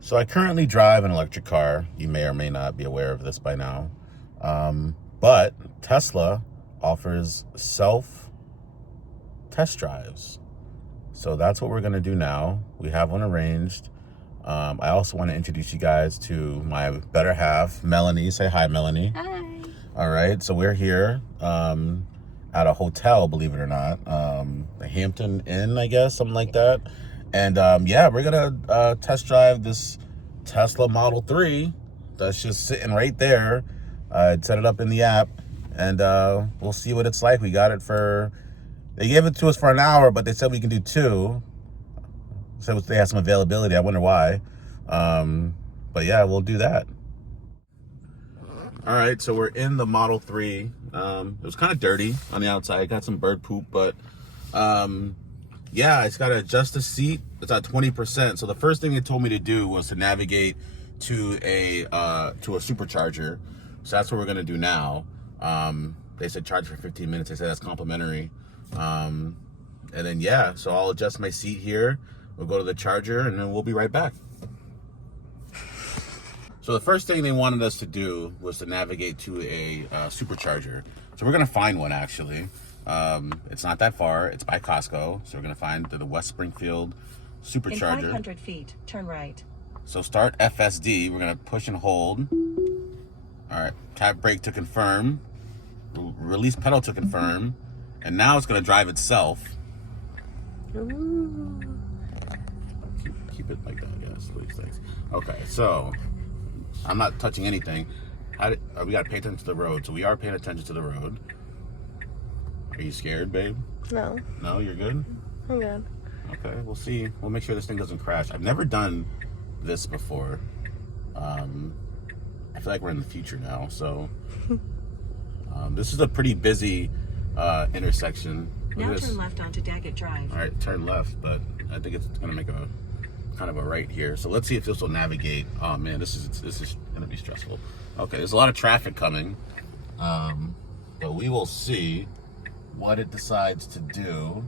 So I currently drive an electric car. You may or may not be aware of this by now. But Tesla offers self test drives. So that's what we're going to do now. We have one arranged. I also want to introduce you guys to my better half, Melanie. Say hi, Melanie. Hi. All right. So we're here at a hotel, believe it or not. The Hampton Inn, I guess, something like that. And yeah, we're going to test drive this Tesla Model 3 that's just sitting right there. I'd set it up in the app, and we'll see what it's like. We got it for... They gave it to us for an hour, but they said we can do 2. So they have some availability. I wonder why. But yeah, we'll do that. All right, so we're in the Model 3. It was kind of dirty on the outside. Got some bird poop, but yeah, it's got to adjust the seat. It's at 20%. So the first thing they told me to do was to navigate to a supercharger. So that's what we're gonna do now. They said charge for 15 minutes. They said that's complimentary. And then yeah, so I'll adjust my seat here. We'll go to the charger, and then we'll be right back. So the first thing they wanted us to do was to navigate to a supercharger. So we're gonna find one actually. It's not that far. It's by Costco. So we're gonna find the West Springfield supercharger. In 500 feet, turn right. So start FSD. We're gonna push and hold. All right, tap brake to confirm. Release pedal to confirm. And now it's gonna drive itself. Ooh. Keep it like that, yes, please, thanks. Okay, so I'm not touching anything. We gotta pay attention to the road. So we are paying attention to the road. Are you scared, babe? No. No, you're good? I'm good. Okay, we'll see. We'll make sure this thing doesn't crash. I've never done this before. I feel like we're in the future now, so this is a pretty busy intersection. Now turn left onto Daggett Drive. All right, turn left, but I think it's gonna make a kind of a right here. So let's see if this will navigate. Oh man, this is gonna be stressful. Okay, there's a lot of traffic coming, but we will see what it decides to do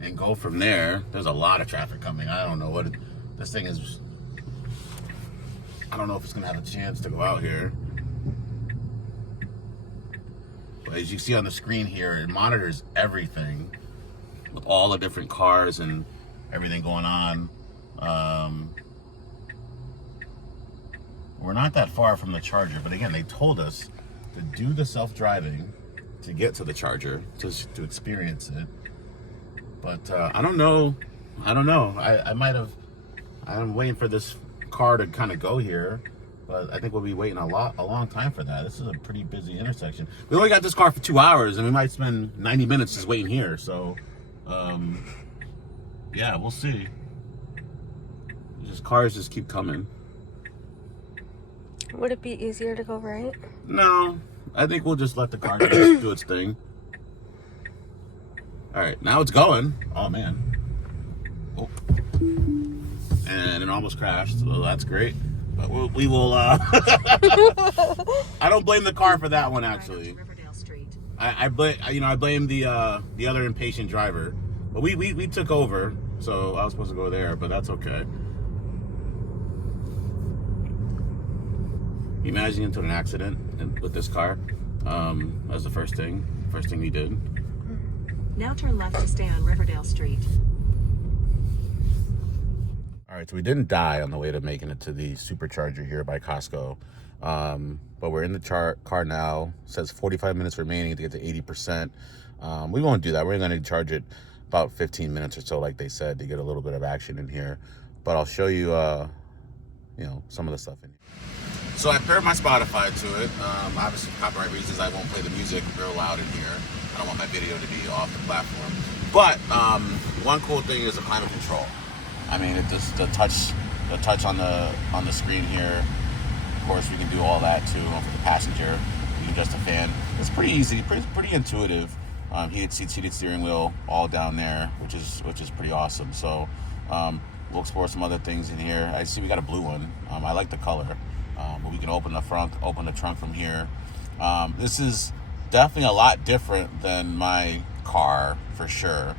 and go from there. There's a lot of traffic coming. I don't know what this thing is. I don't know if it's gonna have a chance to go out here. But as you see on the screen here, it monitors everything with all the different cars and everything going on. We're not that far from the charger, but again, they told us to do the self-driving to get to the charger, to experience it. But I don't know. I might have... I'm waiting for this car to kind of go here, but I think we'll be waiting a long time for that. This is a pretty busy intersection. We only got this car for 2 hours, and we might spend 90 minutes just waiting here. So, yeah, we'll see. Cars just keep coming. Would it be easier to go right? No, I think we'll just let the car do its thing. All right, now it's going. Oh man. Oh. And it almost crashed, so that's great. But we will. I don't blame the car for that one, actually. I blame the other impatient driver. But we took over, so I was supposed to go there, but that's okay. Imagine into an accident with this car. That's the first thing we did. Now turn left to stay on Riverdale Street. All right, so we didn't die on the way to making it to the supercharger here by Costco. But we're in the car now. It says 45 minutes remaining to get to 80%. We won't do that. We're going to charge it about 15 minutes or so, like they said, to get a little bit of action in here. But I'll show you, some of the stuff in here. So I paired my Spotify to it. Obviously, for copyright reasons, I won't play the music real loud in here. I don't want my video to be off the platform. But one cool thing is the climate control. I mean, it just the touch on the screen here. Of course, we can do all that too for the passenger. You can adjust the fan. It's pretty easy, pretty intuitive. Heated seats, heated steering wheel, all down there, which is pretty awesome. So we'll explore some other things in here. I see we got a blue one. I like the color. But we can open the trunk from here. This is definitely a lot different than my car for sure.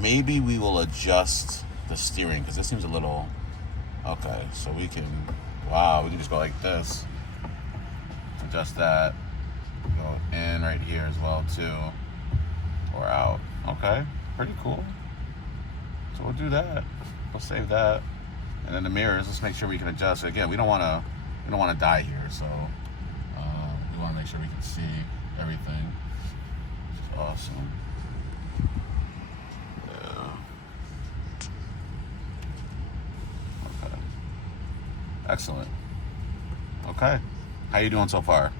maybe we will adjust the steering because this seems a little, okay, so we can, wow, we can just go like this, adjust that, go in right here as well too, or out. Okay, pretty cool. So we'll do that. We'll save that. And then the mirrors, let's make sure we can adjust. Again, we don't want to die here, so we want to make sure we can see everything. Which is awesome. Yeah. Okay. Excellent. Okay. How you doing so far?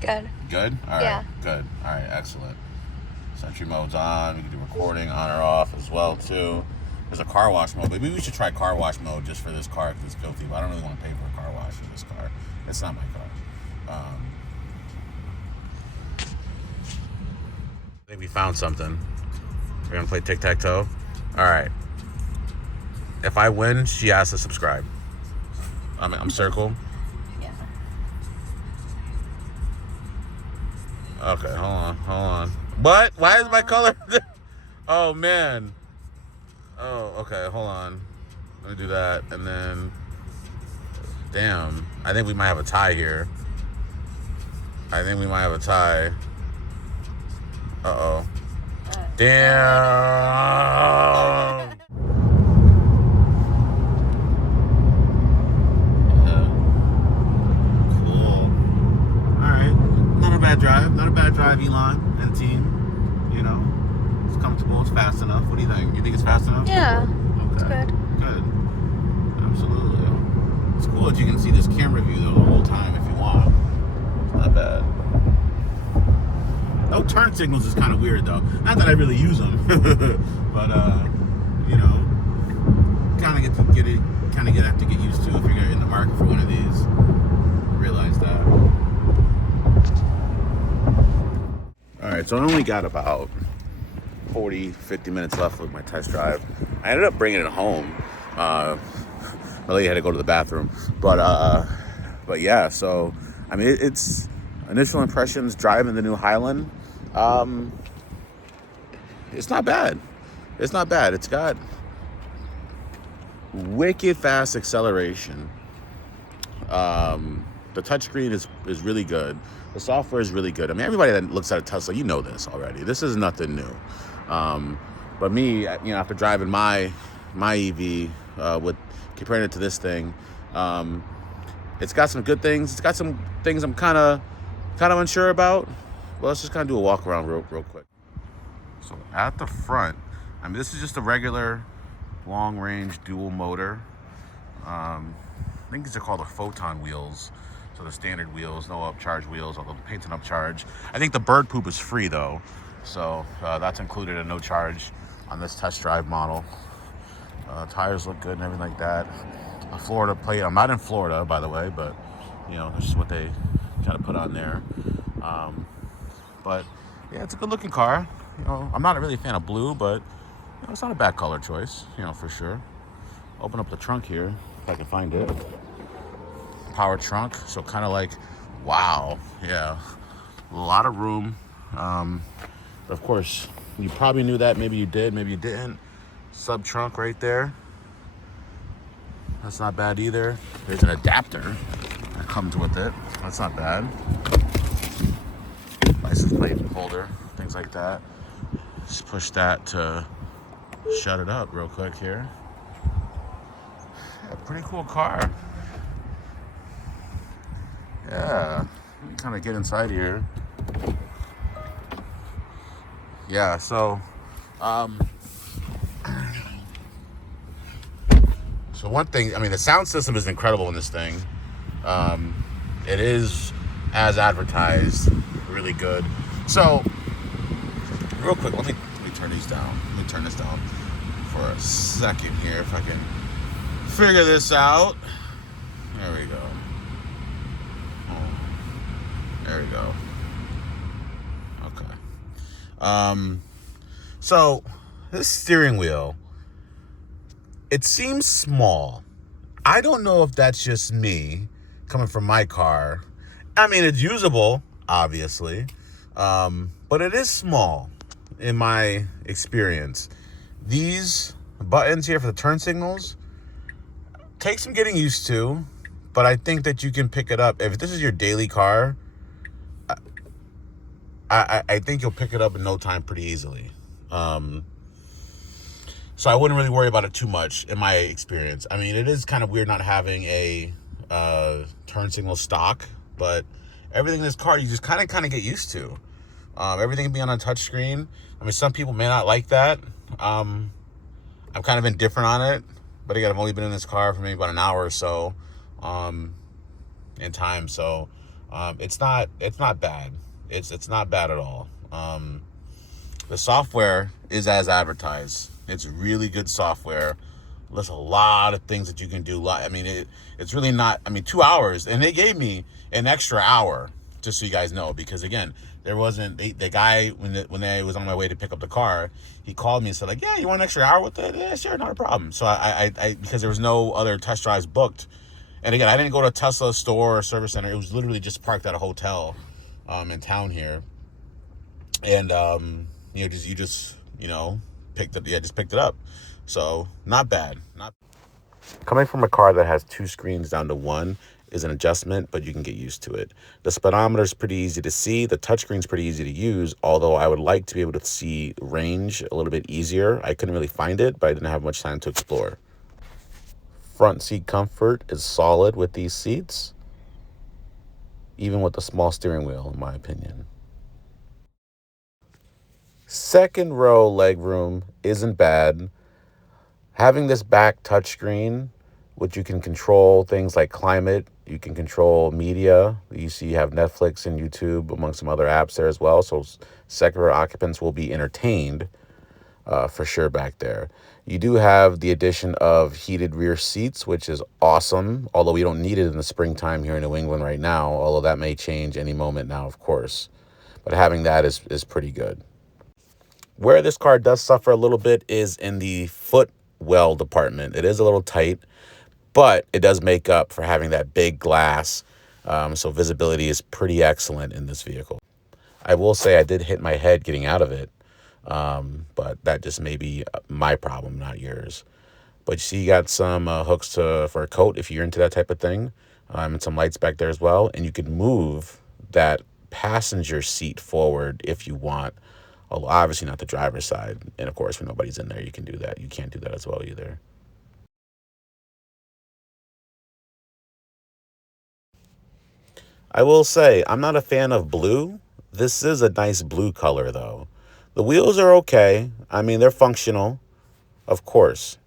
Good. Good? All right. Yeah. Good. All right. Excellent. Sentry mode's on. We can do recording on or off as well too. There's a car wash mode. Maybe we should try car wash mode just for this car because it's filthy. But I don't really want to pay for a car wash for this car. It's not my car. I think we found something. We're gonna play tic-tac-toe. All right. If I win, she has to subscribe. I'm circle. Yeah. Okay, hold on. What? Why is my color? Oh man. Oh, okay, hold on. Let me do that, and then, damn, I think we might have a tie here. Uh-oh. Damn. Cool. All right, not a bad drive, Elon and team. You know, it's comfortable, it's fast enough. What do you think? You think it's fast enough? Yeah. Okay. It's good. Good. Absolutely. It's cool that you can see this camera view though the whole time if you want. It's not bad. No turn signals is kind of weird though. Not that I really use them, but you know, kind of have to get used to if you're in the market for one of these. Realize that. All right, so I only got about 40-50 minutes left with my test drive. I ended up bringing it home. My lady had to go to the bathroom, but yeah. So I mean, it's initial impressions driving the new Highland. It's not bad. It's got wicked fast acceleration. The touchscreen is really good. The software is really good. I mean, everybody that looks at a Tesla, you know this already. This is nothing new. But me, you know, after driving my EV, with comparing it to this thing, it's got some good things. It's got some things I'm kind of unsure about. Well, let's just kind of do a walk around real quick. So at the front, I mean, this is just a regular long range dual motor. I think these are called the Photon wheels. So the standard wheels, no upcharge wheels, although the paint's an upcharge. I think the bird poop is free though. So that's included at no charge on this test drive model. Tires look good and everything like that. A Florida plate. I'm not in Florida, by the way, but you know, this is what they kind of put on there. But yeah, it's a good looking car. You know, I'm not really a fan of blue, but you know, it's not a bad color choice, you know, for sure. Open up the trunk here, if I can find it. Power trunk, so kind of like, wow, yeah, a lot of room. Of course, you probably knew that. Maybe you did, maybe you didn't. Sub trunk right there. That's not bad either. There's an adapter that comes with it. That's not bad. License plate holder, things like that. Just push that to shut it up real quick here. Yeah, pretty cool car. Yeah, let me kind of get inside here. Yeah, so one thing, I mean, the sound system is incredible in this thing. It is, as advertised, really good. So, real quick, let me turn these down. Let me turn this down for a second here, if I can figure this out. There we go. There we go. Okay. So this steering wheel, it seems small. I don't know if that's just me coming from my car. I mean, it's usable, obviously, but it is small in my experience. These buttons here for the turn signals take some getting used to, but I think that you can pick it up. If this is your daily car, I think you'll pick it up in no time pretty easily. So I wouldn't really worry about it too much in my experience. I mean, it is kind of weird not having a turn signal stock, but everything in this car you just kind of get used to. Everything being on a touch screen. I mean, some people may not like that. I'm kind of indifferent on it, but again, I've only been in this car for maybe about an hour or so in time, so it's not bad. It's not bad at all. The software is as advertised. It's really good software. There's a lot of things that you can do. I mean, it's really not, 2 hours, and they gave me an extra hour, just so you guys know, because again, there wasn't, the guy, when I was on my way to pick up the car, he called me and said, like, yeah, you want an extra hour with it? Yeah, sure, not a problem. So I because there was no other test drives booked, and again, I didn't go to a Tesla store or service center. It was literally just parked at a hotel in town here, and you just picked it up. So not bad. Not coming from a car that has 2 screens down to 1 is an adjustment, but you can get used to it. The speedometer is pretty easy to see. The touchscreen's pretty easy to use, although I would like to be able to see range a little bit easier. I couldn't really find it, but I didn't have much time to explore. Front seat comfort is solid with these seats, even with the small steering wheel, in my opinion. Second row legroom isn't bad. Having this back touchscreen, which you can control things like climate, you can control media. You see you have Netflix and YouTube among some other apps there as well. So second row occupants will be entertained for sure back there. You do have the addition of heated rear seats, which is awesome, although we don't need it in the springtime here in New England right now, although that may change any moment now, of course. But having that is pretty good. Where this car does suffer a little bit is in the footwell department. It is a little tight, but it does make up for having that big glass. So visibility is pretty excellent in this vehicle. I will say I did hit my head getting out of it, but that just may be my problem, not yours. But you see, you got some hooks for a coat if you're into that type of thing, and some lights back there as well. And you can move that passenger seat forward if you want. Obviously not the driver's side. And of course, when nobody's in there, you can do that. You can't do that as well either. I will say, I'm not a fan of blue. This is a nice blue color, though. The wheels are okay. I mean, they're functional, of course.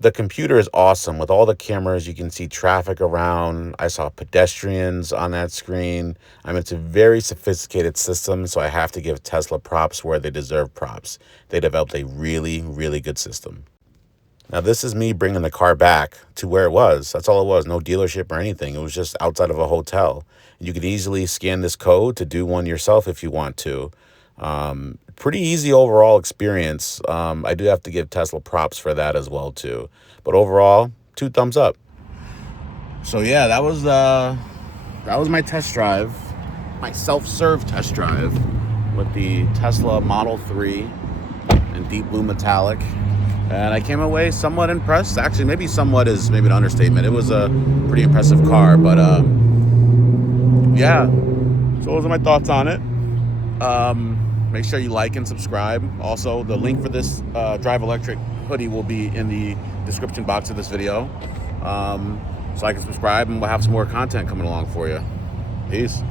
The computer is awesome. With all the cameras, you can see traffic around. I saw pedestrians on that screen. I mean, it's a very sophisticated system, so I have to give Tesla props where they deserve props. They developed a really, really good system. Now, this is me bringing the car back to where it was. That's all it was. No dealership or anything. It was just outside of a hotel. You could easily scan this code to do one yourself if you want to. Pretty easy overall experience. I do have to give Tesla props for that as well, too. But overall, 2 thumbs up. So, yeah, that was my test drive, my self-serve test drive with the Tesla Model 3 in deep blue metallic. And I came away somewhat impressed. Actually, maybe somewhat is maybe an understatement. It was a pretty impressive car, but yeah. So those are my thoughts on it. Make sure you like and subscribe. Also, the link for this Drive Electric hoodie will be in the description box of this video. So like and subscribe, and we'll have some more content coming along for you. Peace.